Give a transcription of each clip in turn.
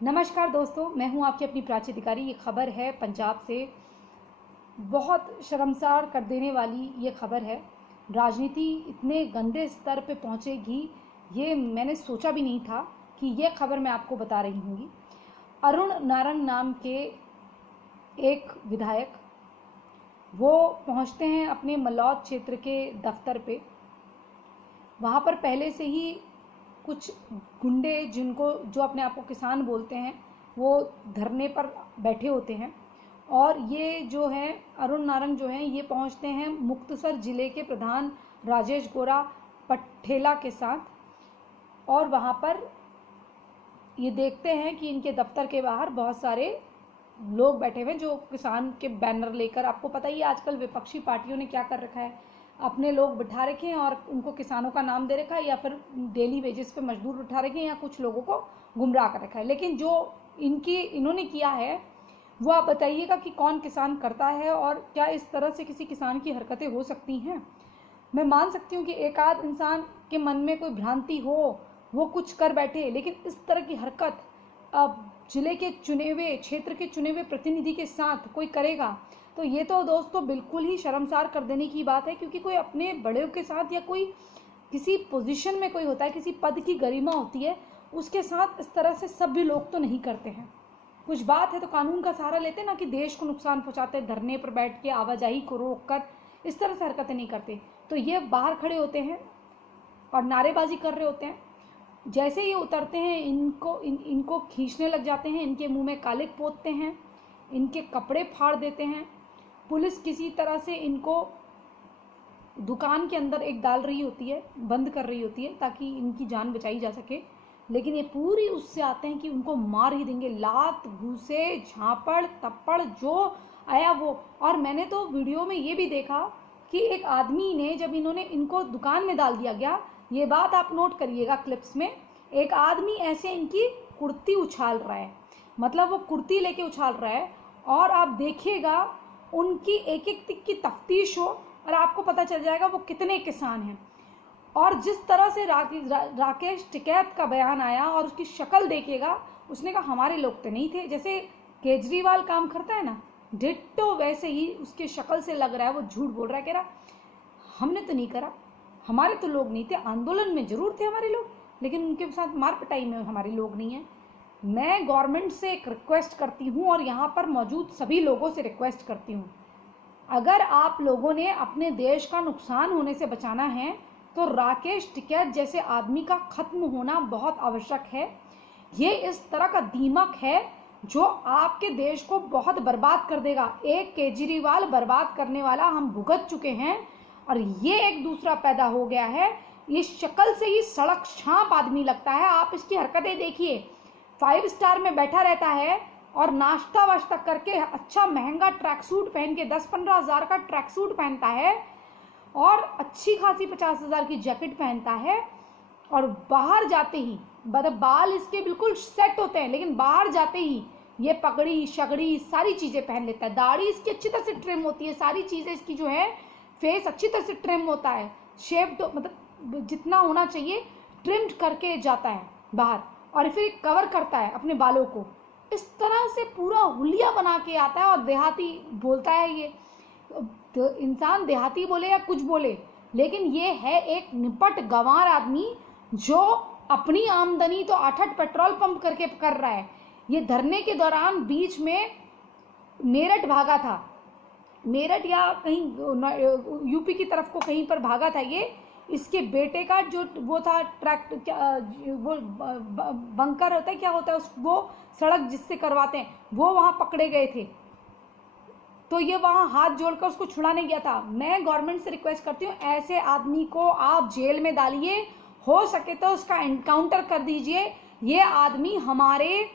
नमस्कार दोस्तों, मैं हूं आपकी अपनी प्राची अधिकारी। ये खबर है पंजाब से, बहुत शर्मसार कर देने वाली ये खबर है। राजनीति इतने गंदे स्तर पे पहुंचेगी ये मैंने सोचा भी नहीं था कि ये खबर मैं आपको बता रही हूँगी। अरुण नारंग नाम के एक विधायक वो पहुंचते हैं अपने मलौद क्षेत्र के दफ्तर पे। वहाँ पर पहले से ही कुछ गुंडे जो अपने आप को किसान बोलते हैं वो धरने पर बैठे होते हैं। और ये जो है अरुण नारंग जो हैं ये पहुंचते हैं मुक्तसर ज़िले के प्रधान राजेश गोरा पटेला के साथ। और वहाँ पर ये देखते हैं कि इनके दफ्तर के बाहर बहुत सारे लोग बैठे हुए हैं जो किसान के बैनर लेकर, आपको पता ही है आजकल विपक्षी पार्टियों ने क्या कर रखा है, अपने लोग बिठा रखे हैं और उनको किसानों का नाम दे रखा है, या फिर डेली वेजेस पे मजदूर बिठा रखे हैं, या कुछ लोगों को गुमराह कर रखा है। लेकिन जो इन्होंने किया है वो आप बताइएगा कि कौन किसान करता है, और क्या इस तरह से किसी किसान की हरकतें हो सकती हैं। मैं मान सकती हूँ कि एक आध इंसान के मन में कोई भ्रांति हो, वो कुछ कर बैठे, लेकिन इस तरह की हरकत अब जिले के चुने हुए क्षेत्र के चुने हुए प्रतिनिधि के साथ कोई करेगा तो ये तो दोस्तों बिल्कुल ही शर्मसार कर देने की बात है। क्योंकि कोई अपने बड़े के साथ या कोई किसी पोजीशन में कोई होता है, किसी पद की गरिमा होती है, उसके साथ इस तरह से सभी लोग तो नहीं करते हैं। कुछ बात है तो कानून का सहारा लेते ना, कि देश को नुकसान पहुंचाते, धरने पर बैठ के आवाजाही को रोक कर इस तरह से हरकतें नहीं करते। तो ये बाहर खड़े होते हैं और नारेबाजी कर रहे होते हैं। जैसे ये उतरते हैं इनको खींचने लग जाते हैं, इनके मुंह में कालिक पोतते हैं, इनके कपड़े फाड़ देते हैं। पुलिस किसी तरह से इनको दुकान के अंदर एक डाल रही होती है, बंद कर रही होती है ताकि इनकी जान बचाई जा सके। लेकिन ये पूरी उससे आते हैं कि उनको मार ही देंगे, लात घूसे झापड़ तप्पड़ जो आया वो। और मैंने तो वीडियो में ये भी देखा कि एक आदमी ने, जब इन्होंने इनको दुकान में डाल दिया गया, ये बात आप नोट करिएगा क्लिप्स में, एक आदमी ऐसे इनकी कुर्ती उछाल रहा है, मतलब वो कुर्ती लेके उछाल रहा है। और आप देखिएगा उनकी एक एक टिक की तफ्तीश हो और आपको पता चल जाएगा वो कितने किसान हैं। और जिस तरह से राकेश टिकैत का बयान आया और उसकी शक्ल देखिएगा, उसने कहा हमारे लोग तो नहीं थे। जैसे केजरीवाल काम करता है ना, डिट्टो वैसे ही उसके शक्ल से लग रहा है वो झूठ बोल रहा है, कह रहा हमने तो नहीं करा, हमारे तो लोग नहीं थे, आंदोलन में जरूर थे हमारे लोग, लेकिन उनके साथ मार पिटाई में हमारे लोग नहीं हैं। मैं गवर्नमेंट से एक रिक्वेस्ट करती हूँ और यहाँ पर मौजूद सभी लोगों से रिक्वेस्ट करती हूँ, अगर आप लोगों ने अपने देश का नुकसान होने से बचाना है तो राकेश टिकैत जैसे आदमी का खत्म होना बहुत आवश्यक है। ये इस तरह का दीमक है जो आपके देश को बहुत बर्बाद कर देगा। एक केजरीवाल बर्बाद करने वाला हम भुगत चुके हैं और ये एक दूसरा पैदा हो गया है। ये शक्ल से ही सड़क छाप आदमी लगता है। आप इसकी हरकतें देखिए, 5 स्टार में बैठा रहता है और नाश्ता वाश्ता करके अच्छा महंगा ट्रैक सूट पहन के 10-15 हज़ार का ट्रैक सूट पहनता है और अच्छी खासी 50 हज़ार की जैकेट पहनता है। और बाहर जाते ही बाल इसके बिल्कुल सेट होते हैं, लेकिन बाहर जाते ही ये पगड़ी शगड़ी सारी चीज़ें पहन लेता है। दाढ़ी इसकी अच्छी तरह से ट्रिम होती है, सारी चीज़ें इसकी जो है, फेस अच्छी तरह से ट्रिम होता है, शेप्ड मतलब जितना होना चाहिए ट्रिम्ड करके जाता है बाहर, और फिर कवर करता है अपने बालों को। इस तरह से पूरा हुलिया बना के आता है और देहाती बोलता है। ये तो इंसान देहाती बोले या कुछ बोले, लेकिन ये है एक निपट गंवार आदमी जो अपनी आमदनी तो 8-8 पेट्रोल पंप करके कर रहा है। ये धरने के दौरान बीच में मेरठ भागा था, मेरठ या कहीं यूपी की तरफ को कहीं पर भागा था। ये इसके बेटे का जो वो था ट्रैक, वो बंकर होता है, क्या होता है वो सड़क जिससे करवाते हैं, वो वहाँ पकड़े गए थे। तो ये वहाँ हाथ जोड़कर उसको छुड़ाने गया था। मैं गवर्नमेंट से रिक्वेस्ट करती हूँ, ऐसे आदमी को आप जेल में डालिए, हो सके तो उसका एनकाउंटर कर दीजिए। ये आदमी हमारे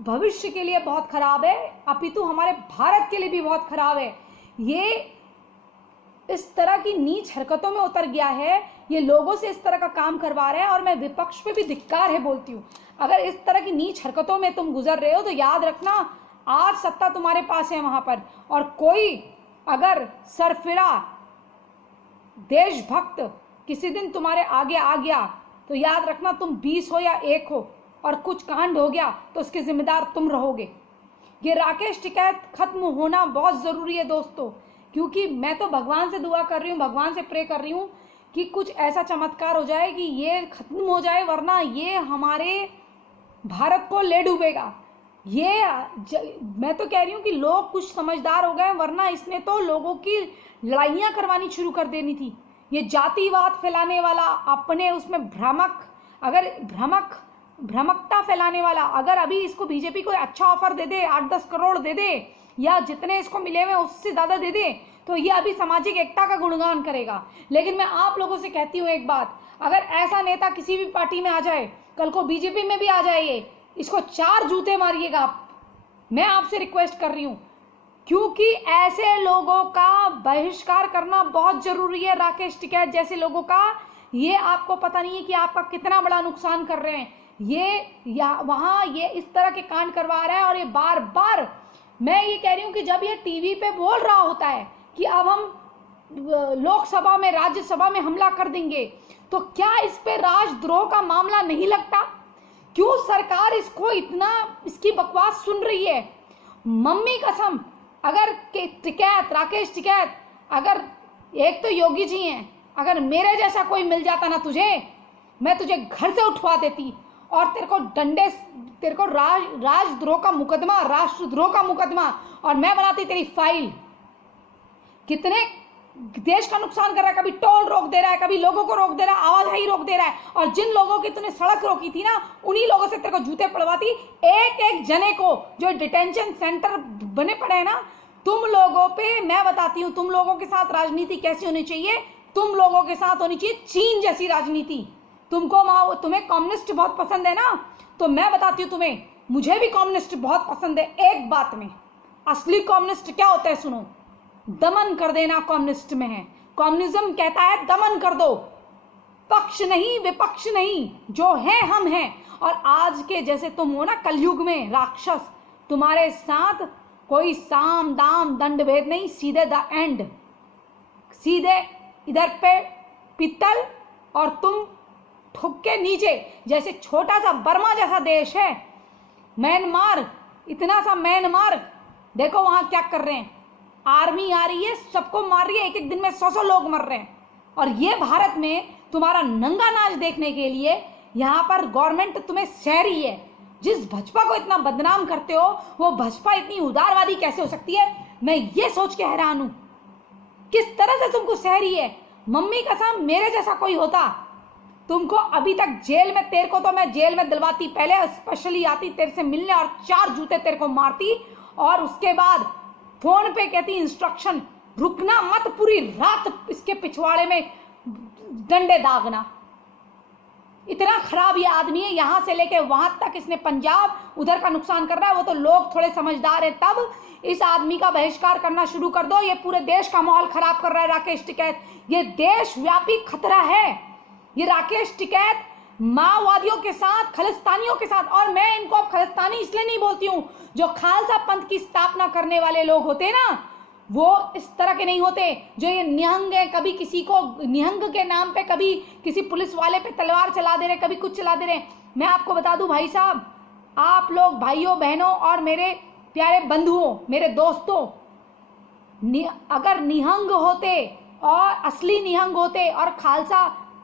भविष्य के लिए बहुत खराब है, अपितु हमारे भारत के लिए भी बहुत खराब है। ये इस तरह की नीच हरकतों में उतर गया है, ये लोगों से इस तरह का काम करवा रहा है। और मैं विपक्ष पे भी धिक्कार है बोलती हूँ, अगर इस तरह की नीच हरकतों में तुम गुजर रहे हो तो याद रखना आज सत्ता तुम्हारे पास है वहां पर, और कोई अगर सरफिरा देशभक्त किसी दिन तुम्हारे आगे आ गया तो याद रखना तुम 20 हो या 1 हो, और कुछ कांड हो गया तो उसके जिम्मेदार तुम रहोगे। ये राकेश टिकैत खत्म होना बहुत ज़रूरी है दोस्तों, क्योंकि मैं तो भगवान से दुआ कर रही हूँ, भगवान से प्रे कर रही हूँ कि कुछ ऐसा चमत्कार हो जाए कि ये खत्म हो जाए, वरना ये हमारे भारत को ले डूबेगा। मैं तो कह रही हूँ कि लोग कुछ समझदार हो गए, वरना इसने तो लोगों की लड़ाइयाँ करवानी शुरू कर देनी थी। ये जातिवाद फैलाने वाला, अपने उसमें भ्रमकता फैलाने वाला, अगर अभी इसको बीजेपी कोई अच्छा ऑफर दे दे, 8-10 करोड़ दे दे, या जितने इसको मिले हुए उससे ज़्यादा दे दे, तो ये अभी सामाजिक एकता का गुणगान करेगा। लेकिन मैं आप लोगों से कहती हूँ एक बात, अगर ऐसा नेता किसी भी पार्टी में आ जाए, कल को बीजेपी में भी आ जाए, इसको 4 जूते मारिएगा आप। मैं आपसे रिक्वेस्ट कर रही हूँ, क्योंकि ऐसे लोगों का बहिष्कार करना बहुत जरूरी है। राकेश टिकैत जैसे लोगों का, ये आपको पता नहीं है कि आपका कितना बड़ा नुकसान कर रहे हैं। ये इस तरह के कांड करवा रहा है, और ये बार बार मैं ये कह रही हूँ कि जब ये टीवी पे बोल रहा होता है कि अब हम लोकसभा में, राज्यसभा में हमला कर देंगे, तो क्या इस पे राजद्रोह का मामला नहीं लगता? क्यों सरकार इसको इतना, इसकी बकवास सुन रही है? मम्मी कसम, अगर राकेश टिकैत, अगर एक तो योगी जी हैं, अगर मेरे जैसा कोई मिल जाता ना तुझे, मैं तुझे घर से उठवा देती और तेरे को राजद्रोह का मुकदमा, राष्ट्रद्रोह का मुकदमा, और मैं बनाती तेरी फाइल। कितने देश का नुकसान कर रहा है, कभी टोल रोक दे रहा है, कभी लोगों को रोक दे रहा है, आवाजाही रोक दे रहा है, और जिन लोगों की तूने सड़क रोकी थी ना, उन्हीं लोगों से तेरे को जूते पड़वाती। एक एक जने को जो डिटेंशन सेंटर बने पड़े हैं ना, तुम लोगों पे मैं बताती हूँ, तुम लोगों के साथ राजनीति कैसी होनी चाहिए? तुम लोगों के साथ होनी चाहिए चीन जैसी राजनीति। तुम्हें कम्युनिस्ट बहुत पसंद है ना, तो मैं बताती हूँ तुम्हें, मुझे भी कम्युनिस्ट बहुत पसंद है। एक बात में, असली कम्युनिस्ट क्या होता है सुनो, दमन कर देना कम्युनिस्ट में है। कम्युनिज्म कहता है दमन कर दो, पक्ष नहीं, विपक्ष नहीं, जो है हम हैं। और आज के जैसे तुम हो ना कलयुग में राक्षस, तुम्हारे साथ कोई साम दाम दंड भेद नहीं, सीधे द एंड, सीधे इधर पे पित्तल, और तुम ठुक के नीचे। जैसे छोटा सा बर्मा जैसा देश है म्यांमार, इतना सा म्यांमार, देखो वहां क्या कर रहे हैं, आर्मी आ रही है, सबको मार रही है, एक एक दिन में 100 लोग मर रहे हैं। और ये भारत में तुम्हारा नंगा नाच देखने के लिए यहाँ पर गवर्नमेंट तुम्हें सह रही है। जिस भाजपा को इतना बदनाम करते हो, वो भाजपा इतनी उदारवादी कैसे हो सकती है? मैं ये सोच के हैरान हूं, किस तरह से तुमको सह रही है। मम्मी कसम, मेरे जैसा कोई होता तुमको अभी तक जेल में, तेरे को तो मैं जेल में दिलवाती, पहले स्पेशली आती तेरे से मिलने और 4 जूते तेरे को मारती, और उसके बाद फोन पे कहती इंस्ट्रक्शन, रुकना मत, पूरी रात इसके पिछवाड़े में डंडे दागना। इतना खराब ये आदमी है, यहां से लेके वहां तक इसने पंजाब उधर का नुकसान कर रहा है। वो तो लोग थोड़े समझदार है, तब इस आदमी का बहिष्कार करना शुरू कर दो। ये पूरे देश का माहौल खराब कर रहा है राकेश टिकैत, ये देशव्यापी खतरा है। ये राकेश टिकैत माओवादियों के साथ, खालिस्तानियों के साथ, और मैं इनको अब खालिस्तानी इसलिए नहीं बोलती हूँ, जो खालसा पंथ की स्थापना करने वाले लोग होते हैं ना, वो इस तरह के नहीं होते, जो ये निहंग है, कभी किसी को निहंग के नाम पे कभी किसी पुलिस वाले पे तलवार चला दे रहे, कभी कुछ चला दे रहे। मैं आपको बता दूं भाई साहब, आप लोग भाइयों बहनों और मेरे प्यारे बंधुओं, मेरे दोस्तों, अगर निहंग होते और असली निहंग होते और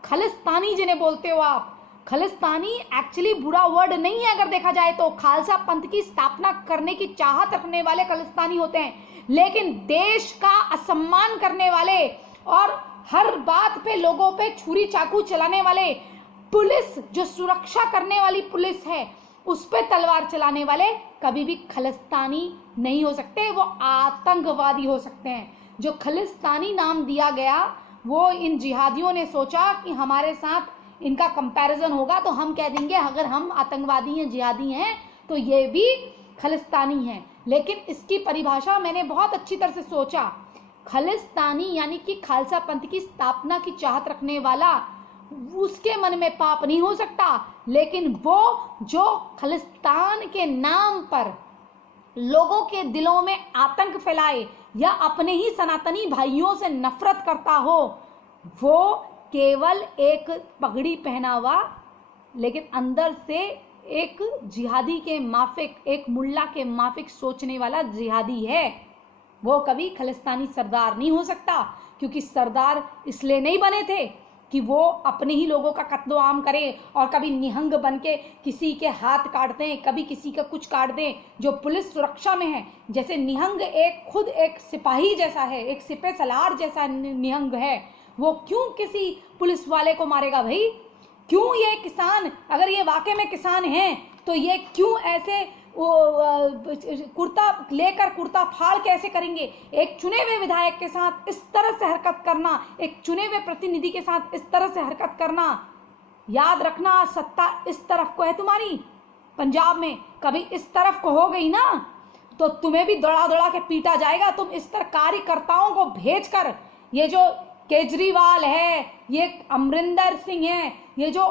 खालिस्तानी जिन्हें बोलते हो आप, खालिस्तानी एक्चुअली बुरा वर्ड नहीं है अगर देखा जाए तो, खालसा पंथ की स्थापना करने की चाहत रखने वाले खालिस्तानी होते हैं, लेकिन देश का असम्मान करने वाले और हर बात पे लोगों पे छुरी चाकू चलाने वाले, पुलिस जो सुरक्षा करने वाली पुलिस है उस पे तलवार चलाने वाले कभी भी खालिस्तानी नहीं हो सकते, वो आतंकवादी हो सकते हैं। जो खालिस्तानी नाम दिया गया, वो इन जिहादियों ने सोचा कि हमारे साथ इनका कंपैरिजन होगा तो हम कह देंगे अगर हम आतंकवादी हैं, जिहादी हैं, तो ये भी खालिस्तानी हैं। लेकिन इसकी परिभाषा मैंने बहुत अच्छी तरह से सोचा, खालिस्तानी यानी कि खालसा पंथ की स्थापना की चाहत रखने वाला, उसके मन में पाप नहीं हो सकता, लेकिन वो जो खालिस्तान के नाम पर लोगों के दिलों में आतंक फैलाए या अपने ही सनातनी भाइयों से नफरत करता हो, वो केवल एक पगड़ी पहना हुआ लेकिन अंदर से एक जिहादी के माफिक, एक मुल्ला के माफिक सोचने वाला जिहादी है। वो कभी खालिस्तानी सरदार नहीं हो सकता, क्योंकि सरदार इसलिए नहीं बने थे कि वो अपने ही लोगों का कत्लो आम करे और कभी निहंग बन के किसी के हाथ काट दें, कभी किसी का कुछ काट दें। जो पुलिस सुरक्षा में है, जैसे निहंग एक खुद एक सिपाही जैसा है, एक सिपह सलार जैसा निहंग है, वो क्यों किसी पुलिस वाले को मारेगा भाई? क्यों ये किसान, अगर ये वाकई में किसान हैं, तो ये क्यों ऐसे कुर्ता लेकर कुर्ता फाड़ कैसे करेंगे? एक चुने हुए विधायक के साथ इस तरह से हरकत करना, एक चुने हुए प्रतिनिधि के साथ इस तरह से हरकत करना, याद रखना सत्ता इस तरफ को है तुम्हारी पंजाब में, कभी इस तरफ को हो गई ना तो तुम्हें भी दौड़ा दौड़ा के पीटा जाएगा। तुम इस तरह कार्यकर्ताओं को भेजकर, ये जो केजरीवाल है, ये अमरिंदर सिंह है, ये जो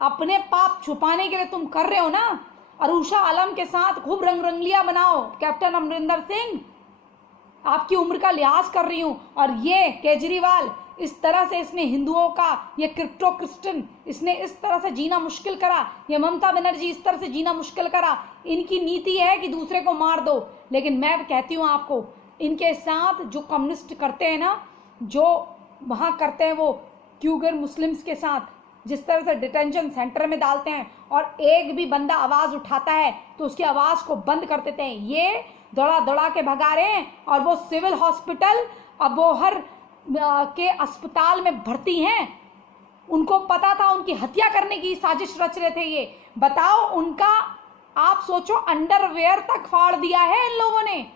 अपने पाप छुपाने के लिए तुम कर रहे हो ना, अरूषा आलम के साथ खूब रंगरंगलियां बनाओ। कैप्टन अमरिंदर सिंह, आपकी उम्र का लिहाज कर रही हूं। और ये केजरीवाल इस तरह से, इसने हिंदुओं का, ये क्रिप्टो क्रिश्चियन, इसने इस तरह से जीना मुश्किल करा। ये ममता बनर्जी इस तरह से जीना मुश्किल करा। इनकी नीति है कि दूसरे को मार दो। लेकिन मैं कहती हूँ आपको, इनके साथ जो कम्युनिस्ट करते हैं ना, जो वहां करते हैं वो क्यूगर मुस्लिम्स के साथ, जिस तरह से डिटेंशन सेंटर में डालते हैं और एक भी बंदा आवाज उठाता है तो उसकी आवाज को बंद कर देते हैं, ये दौड़ा दौड़ा के भगा रहे हैं। और वो सिविल हॉस्पिटल अबोहर के अस्पताल में भर्ती हैं। उनको पता था उनकी हत्या करने की साजिश रच रहे थे ये। बताओ, उनका आप सोचो अंडरवेयर तक फाड़ दिया है इन लोगों ने।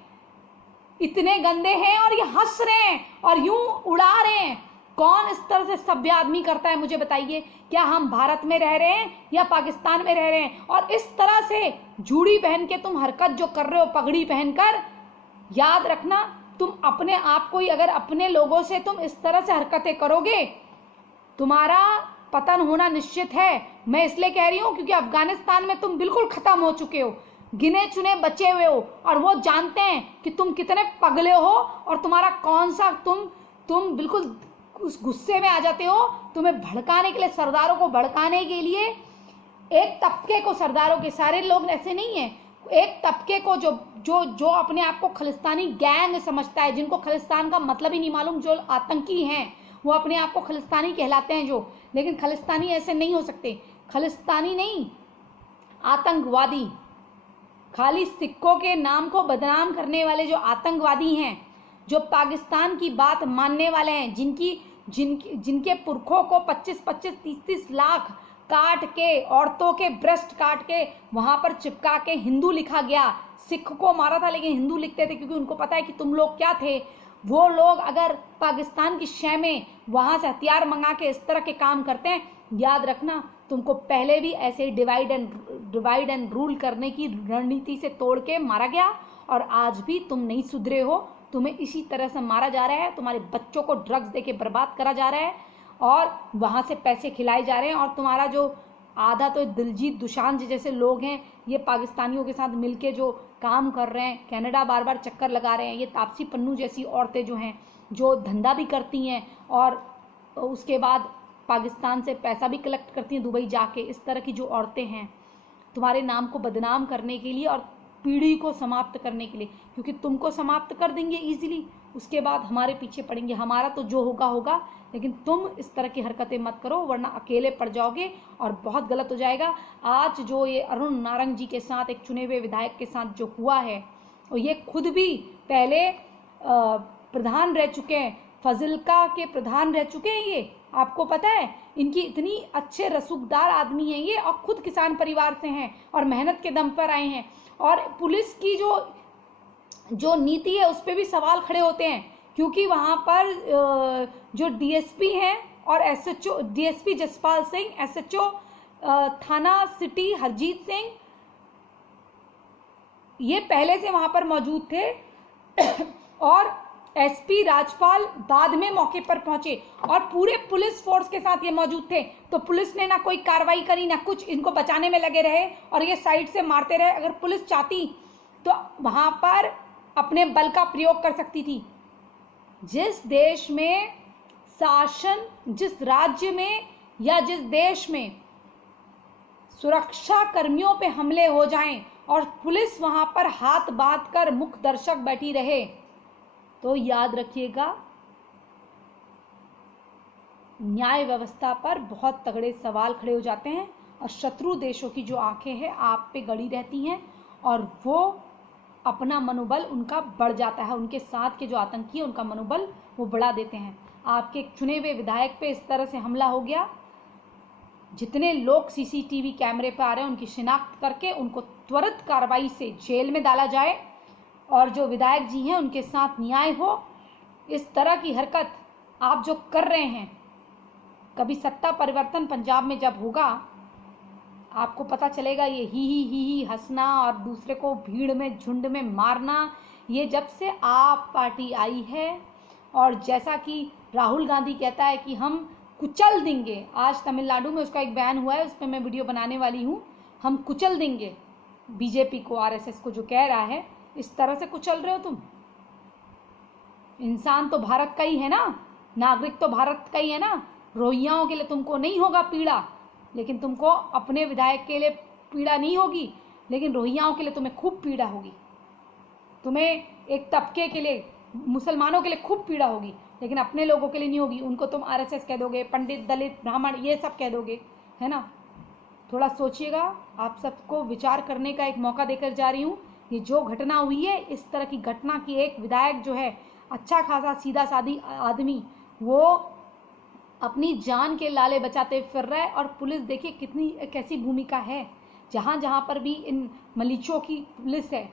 इतने गंदे हैं और ये हंस रहे हैं और यूं उड़ा रहे हैं। कौन इस तरह से सभ्य आदमी करता है, मुझे बताइए? क्या हम भारत में रह रहे हैं या पाकिस्तान में रह रहे हैं? और इस तरह से जूड़ी पहन के तुम हरकत जो कर रहे हो, पगड़ी पहनकर, याद रखना, तुम अपने आप को ही, अगर अपने लोगों से तुम इस तरह से हरकतें करोगे, तुम्हारा पतन होना निश्चित है। मैं इसलिए कह रही हूं क्योंकि अफगानिस्तान में तुम बिल्कुल खत्म हो चुके हो, गिने चुने बचे हुए हो, और वो जानते हैं कि तुम कितने पगले हो और तुम्हारा कौन सा, तुम बिल्कुल उस गुस्से में आ जाते हो। तुम्हें भड़काने के लिए, सरदारों को भड़काने के लिए, एक तबके को, सरदारों के सारे लोग ऐसे नहीं है, एक तबके को जो जो जो अपने आप को खालिस्तानी गैंग समझता है, जिनको खालिस्तान का मतलब ही नहीं मालूम, जो आतंकी हैं, वो अपने आप को खालिस्तानी कहलाते हैं जो। लेकिन खालिस्तानी ऐसे नहीं हो सकते। खालिस्तानी नहीं, आतंकवादी, खाली सिक्कों के नाम को बदनाम करने वाले जो आतंकवादी हैं, जो पाकिस्तान की बात मानने वाले हैं, जिनके पुरखों को 25-25, 30-30 लाख काट के, औरतों के ब्रेस्ट काट के वहां पर चिपका के हिंदू लिखा गया। सिख को मारा था लेकिन हिंदू लिखते थे, क्योंकि उनको पता है कि तुम लोग क्या थे। वो लोग अगर पाकिस्तान की शय में वहां से हथियार मंगा के इस तरह के काम करते हैं, याद रखना, तुमको पहले भी ऐसे डिवाइड एंड रूल करने की रणनीति से तोड़ के मारा गया, और आज भी तुम नहीं सुधरे हो। तुम्हें इसी तरह से मारा जा रहा है, तुम्हारे बच्चों को ड्रग्स देके बर्बाद करा जा रहा है, और वहां से पैसे खिलाए जा रहे हैं। और तुम्हारा जो आधा तो दिलजीत दोसांझ जैसे लोग हैं, ये पाकिस्तानियों के साथ मिलके जो काम कर रहे हैं, कनाडा बार बार चक्कर लगा रहे हैं, ये तापसी पन्नू जैसी औरतें जो हैं, जो धंधा भी करती हैं और उसके बाद पाकिस्तान से पैसा भी कलेक्ट करती हैं दुबई जाके, इस तरह की जो औरतें हैं, तुम्हारे नाम को बदनाम करने के लिए और पीढ़ी को समाप्त करने के लिए, क्योंकि तुमको समाप्त कर देंगे इजीली, उसके बाद हमारे पीछे पड़ेंगे। हमारा तो जो होगा होगा, लेकिन तुम इस तरह की हरकतें मत करो, वरना अकेले पड़ जाओगे और बहुत गलत हो जाएगा। आज जो ये अरुण नारंग जी के साथ, एक चुने हुए विधायक के साथ जो हुआ है, और ये खुद भी पहले प्रधान रह चुके हैं, फजिल्का के प्रधान रह चुके हैं ये, आपको पता है। इनकी इतनी अच्छे रसूखदार आदमी हैं ये, और खुद किसान परिवार से हैं और मेहनत के दम पर आए हैं। और पुलिस की जो नीति है उस पर भी सवाल खड़े होते हैं, क्योंकि वहाँ पर जो डीएसपी हैं और SHO, DSP Jaspal Singh, SHO थाना सिटी हरजीत सिंह, ये पहले से वहाँ पर मौजूद थे, और एसपी राजपाल बाद में मौके पर पहुंचे और पूरे पुलिस फोर्स के साथ ये मौजूद थे। तो पुलिस ने ना कोई कार्रवाई करी ना कुछ, इनको बचाने में लगे रहे और ये साइड से मारते रहे। अगर पुलिस चाहती तो वहां पर अपने बल का प्रयोग कर सकती थी। जिस देश में शासन, जिस राज्य में या जिस देश में सुरक्षा कर्मियों पे हमले हो जाएं और पुलिस वहां पर हाथ बांध कर मुख्य दर्शक बैठी रहे, तो याद रखिएगा न्याय व्यवस्था पर बहुत तगड़े सवाल खड़े हो जाते हैं और शत्रु देशों की जो आंखें हैं आप पे गड़ी रहती हैं और वो अपना मनोबल उनका बढ़ जाता है। उनके साथ के जो आतंकी हैं उनका मनोबल वो बढ़ा देते हैं। आपके चुने हुए विधायक पे इस तरह से हमला हो गया, जितने लोग सीसीटीवी कैमरे पर आ रहे हैं उनकी शिनाख्त करके उनको त्वरित कार्रवाई से जेल में डाला जाए और जो विधायक जी हैं उनके साथ न्याय हो। इस तरह की हरकत आप जो कर रहे हैं, कभी सत्ता परिवर्तन पंजाब में जब होगा आपको पता चलेगा ये ही हंसना और दूसरे को भीड़ में झुंड में मारना, ये जब से आप पार्टी आई है। और जैसा कि राहुल गांधी कहता है कि हम कुचल देंगे, आज तमिलनाडु में उसका एक बयान हुआ है, उस पर मैं वीडियो बनाने वाली हूँ, हम कुचल देंगे बीजेपी को, आरएसएस को जो कह रहा है, इस तरह से कुचल रहे हो तुम। इंसान तो भारत का ही है ना, नागरिक तो भारत का ही है ना। रोहिंग्याओं के लिए तुमको नहीं होगा पीड़ा, लेकिन तुमको अपने विधायक के लिए पीड़ा नहीं होगी, लेकिन रोहिंग्याओं के लिए तुम्हें खूब पीड़ा होगी। तुम्हें एक तबके के लिए, मुसलमानों के लिए खूब पीड़ा होगी, लेकिन अपने लोगों के लिए नहीं होगी। उनको तुम आरएसएस कह दोगे, पंडित, दलित, ब्राह्मण, ये सब कह दोगे, है ना। थोड़ा सोचिएगा, आप सबको विचार करने का एक मौका देकर जा रही हूँ। ये जो घटना हुई है, इस तरह की घटना की एक विधायक जो है अच्छा खासा सीधा सादी आदमी, वो अपनी जान के लाले बचाते फिर रहा है। और पुलिस देखिए कितनी कैसी भूमिका है, जहाँ जहाँ पर भी इन मलीचों की पुलिस है,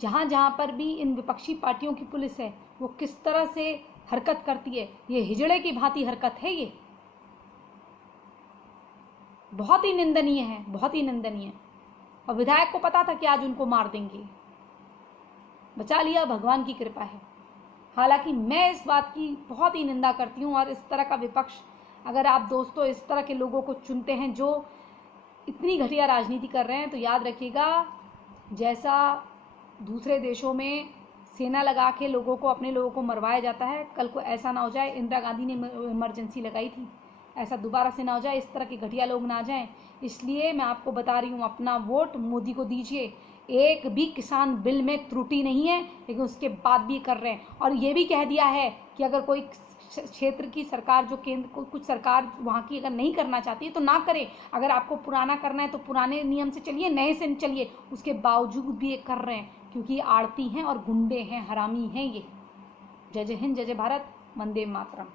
जहाँ जहाँ पर भी इन विपक्षी पार्टियों की पुलिस है, वो किस तरह से हरकत करती है। ये हिजड़े की भांति हरकत है, ये बहुत ही निंदनीय है, बहुत ही निंदनीय। और विधायक को पता था कि आज उनको मार देंगे, बचा लिया, भगवान की कृपा है। हालांकि मैं इस बात की बहुत ही निंदा करती हूँ। और इस तरह का विपक्ष, अगर आप दोस्तों इस तरह के लोगों को चुनते हैं जो इतनी घटिया राजनीति कर रहे हैं, तो याद रखिएगा जैसा दूसरे देशों में सेना लगा के लोगों को, अपने लोगों को मरवाया जाता है, कल को ऐसा ना हो जाए। इंदिरा गांधी ने इमरजेंसी लगाई थी, ऐसा दोबारा से ना हो जाए, इस तरह के घटिया लोग ना आ जाएं। इसलिए मैं आपको बता रही हूँ, अपना वोट मोदी को दीजिए। एक भी किसान बिल में त्रुटि नहीं है, लेकिन उसके बाद भी कर रहे हैं। और ये भी कह दिया है कि अगर कोई क्षेत्र की सरकार, जो केंद्र को कुछ सरकार वहाँ की अगर नहीं करना चाहती है तो ना करे। अगर आपको पुराना करना है तो पुराने नियम से चलिए, नए से चलिए। उसके बावजूद भी ये कर रहे हैं, क्योंकि ये आड़ती हैं और गुंडे हैं, हरामी हैं ये। जय जय हिंद, जय जय भारत, वंदे मातरम।